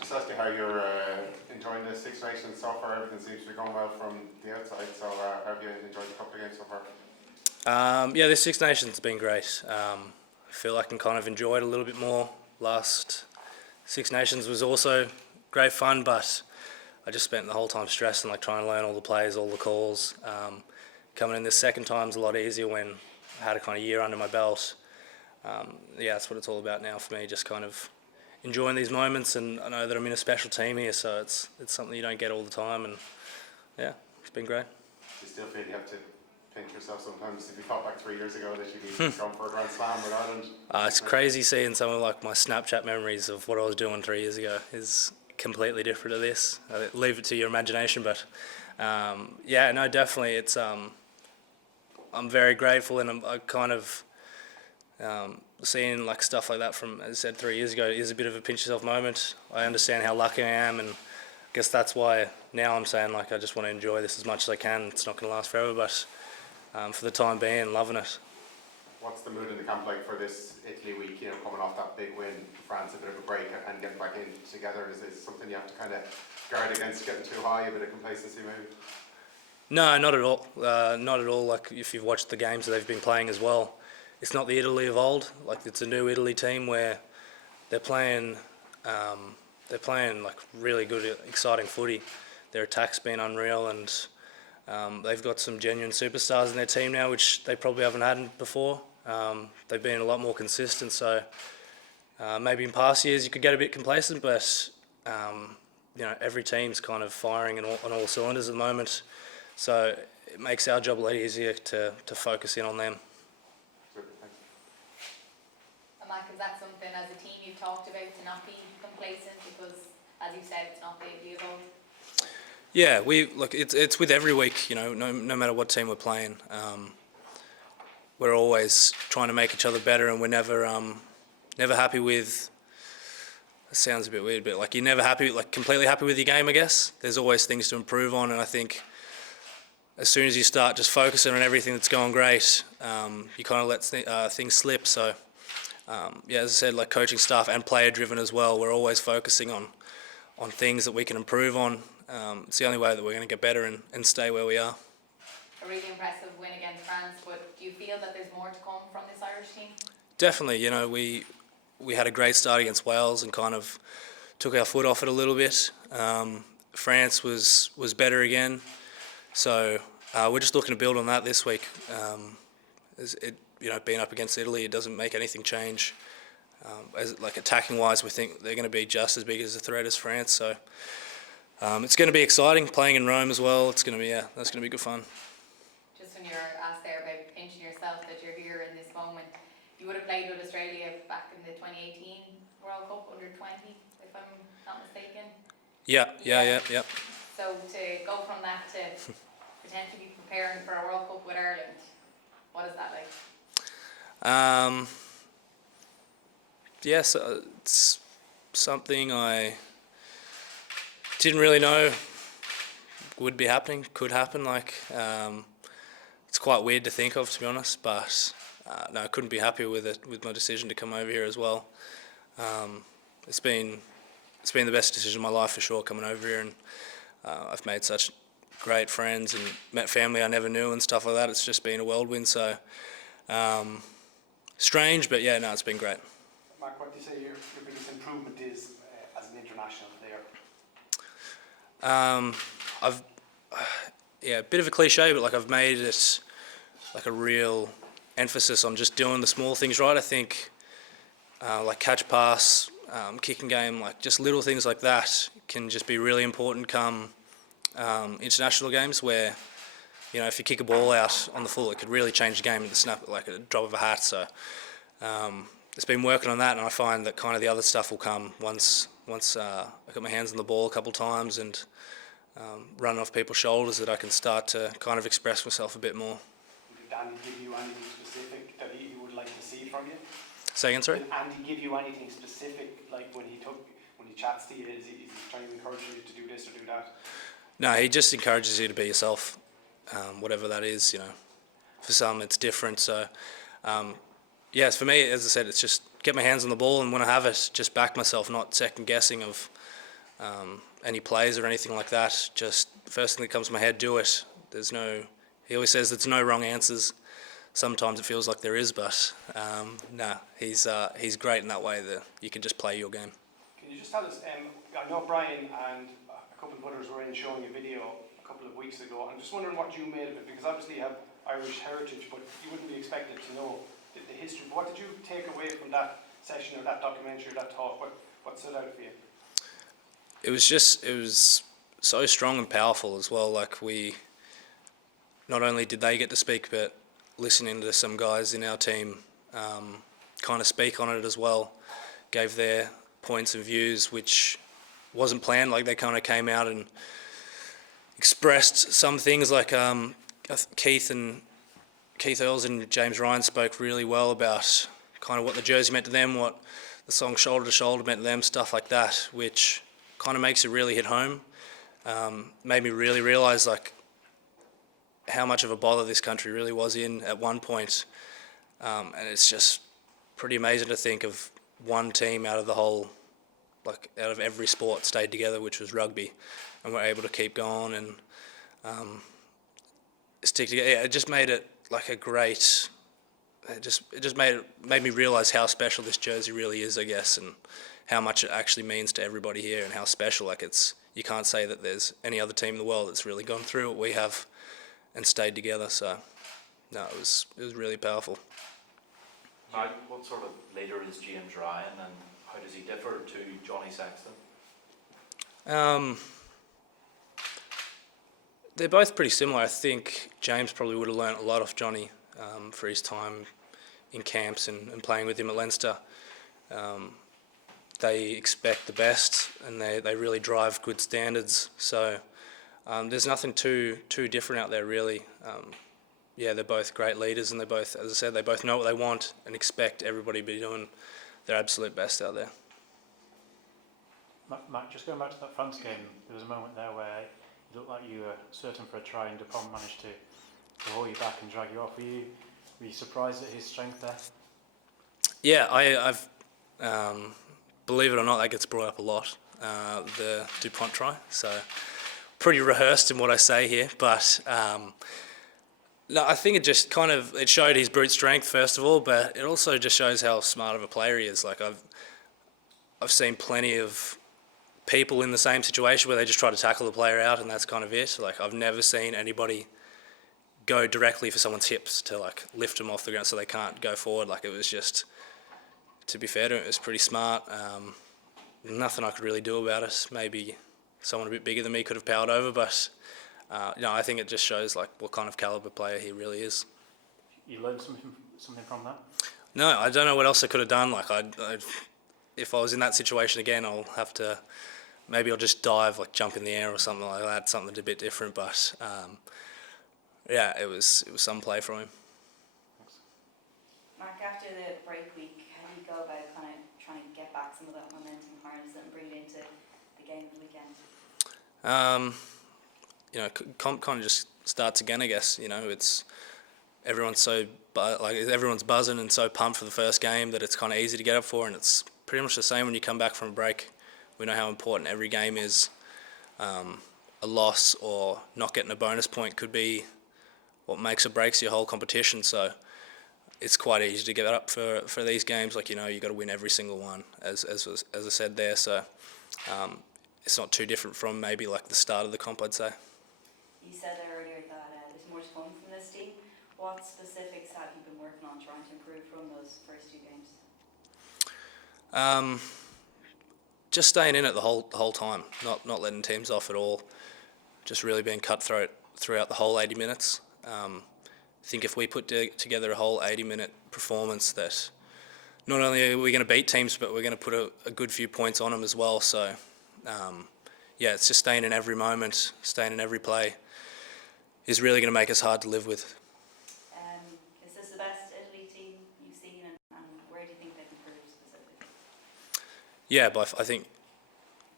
just ask you how you're enjoying the Six Nations so far. Everything seems to be going well from the outside. So how have you enjoyed the couple of games so far? Yeah, this Six Nations has been great. I feel I can kind of enjoy it a little bit more. Last Six Nations was also great fun, but I just spent the whole time stressing, like trying to learn all the plays, all the calls. Coming in this second time's a lot easier when I had a kind of year under my belt. Yeah, that's what it's all about now for me, just kind of enjoying these moments, and I know that I'm in a special team here, so it's something you don't get all the time, and yeah, it's been great. Do you still feel you have to pinch yourself sometimes? If you thought back 3 years ago that you'd be going for a Grand Slam with Ireland? It's crazy seeing some of like my Snapchat memories of what I was doing 3 years ago is completely different to this. I leave it to your imagination, but yeah, no, definitely it's I'm very grateful, and I kind of seeing like stuff like that from, as I said, 3 years ago is a bit of a pinch yourself moment. I understand how lucky I am, and I guess that's why now I'm saying like I just want to enjoy this as much as I can. It's not going to last forever, but for the time being, loving it. What's the mood in the camp like for this Italy week? You know, coming off that big win, France, a bit of a break, and getting back in together. Is it something you have to kind of guard against getting too high, a bit of complacency maybe? No, not at all. Not at all. Like if you've watched the games that they've been playing as well, it's not the Italy of old. Like it's a new Italy team where they're playing like really good, exciting footy. Their attack's been unreal, and they've got some genuine superstars in their team now, which they probably haven't had before. They've been a lot more consistent, so maybe in past years you could get a bit complacent, but you know, every team's kind of firing on all cylinders at the moment, so it makes our job a lot easier to focus in on them. Mack, is that something as a team you've talked about, to not be complacent, because as you said, it's not the Italy of old? Yeah, it's with every week, you know, no matter what team we're playing. We're always trying to make each other better, and we're never happy with. It sounds a bit weird, but like you're never happy, like completely happy with your game, I guess. There's always things to improve on, and I think as soon as you start just focusing on everything that's going great, you kind of let things slip. So yeah, as I said, like coaching staff and player driven as well, we're always focusing on things that we can improve on. It's the only way that we're going to get better and stay where we are. A really impressive win against France, but do you feel that there's more to come from this Irish team? Definitely, you know, we had a great start against Wales and kind of took our foot off it a little bit. France was better again, so we're just looking to build on that this week. You know, being up against Italy, it doesn't make anything change. As like attacking wise, we think they're going to be just as big as a threat as France. So it's going to be exciting playing in Rome as well. It's going to be that's going to be good fun. Just when you're asked there about pinching yourself that you're here in this moment, you would have played with Australia back in the 2018 World Cup under 20, if I'm not mistaken. Yeah. So to go from that to potentially preparing for a World Cup with Ireland, what is that like? Yes, it's something I didn't really know would be happening, could happen. Like, it's quite weird to think of, to be honest, but no, I couldn't be happier with it, with my decision to come over here as well. It's been the best decision of my life for sure, coming over here, and I've made such great friends and met family I never knew and stuff like that. It's just been a whirlwind, so strange, but yeah, no, it's been great. Mack, what do you say your biggest improvement is as an international player? A bit of a cliche, but like I've made it like a real emphasis on just doing the small things right. I think like catch pass, kicking game, like just little things like that can just be really important come international games, where you know, if you kick a ball out on the full, it could really change the game at the snap, like a drop of a hat. So it's been working on that, and I find that kind of the other stuff will come once I got my hands on the ball a couple of times and run off people's shoulders, that I can start to kind of express myself a bit more. Did Andy give you anything specific that he would like to see from you? Say again, sorry? Did Andy give you anything specific, like when he chats to you, is he trying to encourage you to do this or do that? No, he just encourages you to be yourself, whatever that is, you know. For some, it's different. So, yes, for me, as I said, it's just get my hands on the ball, and when I have it, just back myself, not second guessing of any plays or anything like that. Just first thing that comes to my head, do it. He always says there's no wrong answers. Sometimes it feels like there is, but he's great in that way that you can just play your game. Can you just tell us, I know Brian and a couple of others were in showing a video a couple of weeks ago. I'm just wondering what you made of it, because obviously you have Irish heritage, but you wouldn't be expected to know the history. What did you take away from that session or that documentary or that talk? What stood out for you? It was so strong and powerful as well. Like, not only did they get to speak, but listening to some guys in our team kind of speak on it as well, gave their points of views, which wasn't planned. Like, they kind of came out and expressed some things. Like Keith Earls and James Ryan spoke really well about kind of what the jersey meant to them, what the song Shoulder to Shoulder meant to them, stuff like that, which kind of makes it really hit home. Made me really realise like how much of a bother this country really was in at one point. And it's just pretty amazing to think of one team out of the whole, like out of every sport, stayed together, which was rugby, and we're able to keep going and stick together. Yeah, it just made it like a great. It just made me realise how special this jersey really is, I guess, and how much it actually means to everybody here, and how special. Like, you can't say that there's any other team in the world that's really gone through what we have and stayed together. So, no, it was really powerful. Matt, what sort of leader is James Ryan, and how does he differ to Johnny Sexton? They're both pretty similar. I think James probably would have learnt a lot off Johnny for his time in camps and playing with him at Leinster. They expect the best, and they really drive good standards. So there's nothing too different out there, really. They're both great leaders, and they both, as I said, they both know what they want and expect everybody to be doing their absolute best out there. Matt, just going back to that France game, there was a moment there where it looked like you were certain for a try, and Dupont managed to hold you back and drag you off. Were you surprised at his strength there? Yeah, I've believe it or not, that gets brought up a lot, the Dupont try. So pretty rehearsed in what I say here, but no, I think it just it showed his brute strength first of all, but it also just shows how smart of a player he is. Like, I've seen plenty of people in the same situation where they just try to tackle the player out, and that's kind of it. Like, I've never seen anybody go directly for someone's hips to like lift them off the ground so they can't go forward. Like, it was just, to be fair to him, it was pretty smart. Nothing I could really do about it. Maybe someone a bit bigger than me could have powered over, but I think it just shows like what kind of caliber player he really is. You learned something from that? No, I don't know what else I could have done. Like, if I was in that situation again, maybe I'll just dive, like jump in the air or something like that, something a bit different. But it was some play from him. Mark, after the break week, how do you go about kind of trying to get back some of that momentum, harness it, and bring it into the game of the weekend? Kind of just starts again, I guess. It's everyone's everyone's buzzing and so pumped for the first game that it's kind of easy to get up for, and it's pretty much the same when you come back from a break. We know how important every game is. A loss or not getting a bonus point could be what makes or breaks your whole competition. So it's quite easy to get up for these games. Like, you got to win every single one, as I said there. So it's not too different from maybe like the start of the comp, I'd say. You said earlier that there's more to come from this team. What specifics have you been working on trying to improve from those first two games? Just staying in it the whole time, not letting teams off at all. Just really being cutthroat throughout the whole 80 minutes. I think if we put together a whole 80-minute performance, that not only are we going to beat teams, but we're going to put a good few points on them as well. So, it's just staying in every moment, staying in every play is really going to make us hard to live with. Is this the best Italy team you've seen, and where do you think they've improved specifically? Yeah, but I think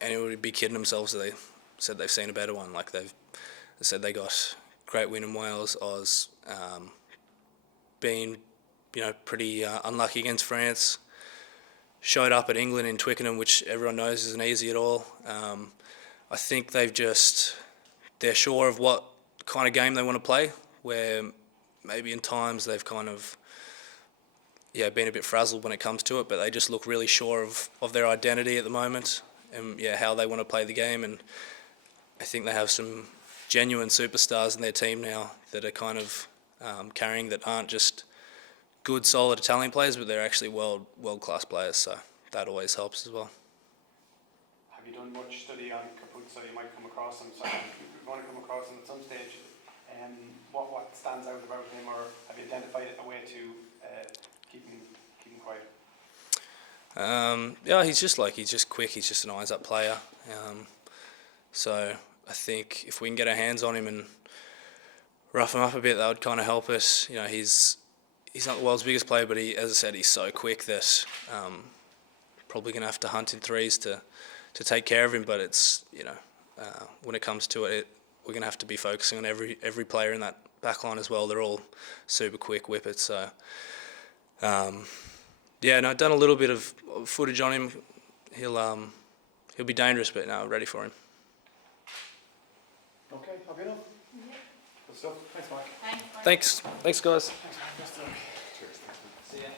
anyone would be kidding themselves if they said they've seen a better one. Like, they said they got great win in Wales, Oz, being pretty unlucky against France, showed up at England in Twickenham, which everyone knows isn't easy at all. I think they're sure of what kind of game they want to play, where maybe in times they've kind of been a bit frazzled when it comes to it, but they just look really sure of their identity at the moment and how they want to play the game. And I think they have some genuine superstars in their team now that are kind of carrying, that aren't just good, solid Italian players, but they're actually world-class players, so that always helps as well. Have you done much study on Capuzzo? You might come across him, so you're going to come across him at some stage. What stands out about him, or have you identified a way to keep him quiet? He's just quick. He's just an eyes-up player. So I think if we can get our hands on him and rough him up a bit, that would kind of help us. You know, he's not the world's biggest player, but as I said, he's so quick that probably going to have to hunt in threes to take care of him. But it's, when it comes to it, we're going to have to be focusing on every player in that back line as well. They're all super quick whippets. So I've done a little bit of footage on him. He'll be dangerous, but no, ready for him. Okay, happy enough? Yeah. Good stuff. Thanks, Mark. Thanks, Mark. Thanks guys. Thanks, Mark. Best of luck. Cheers. See ya.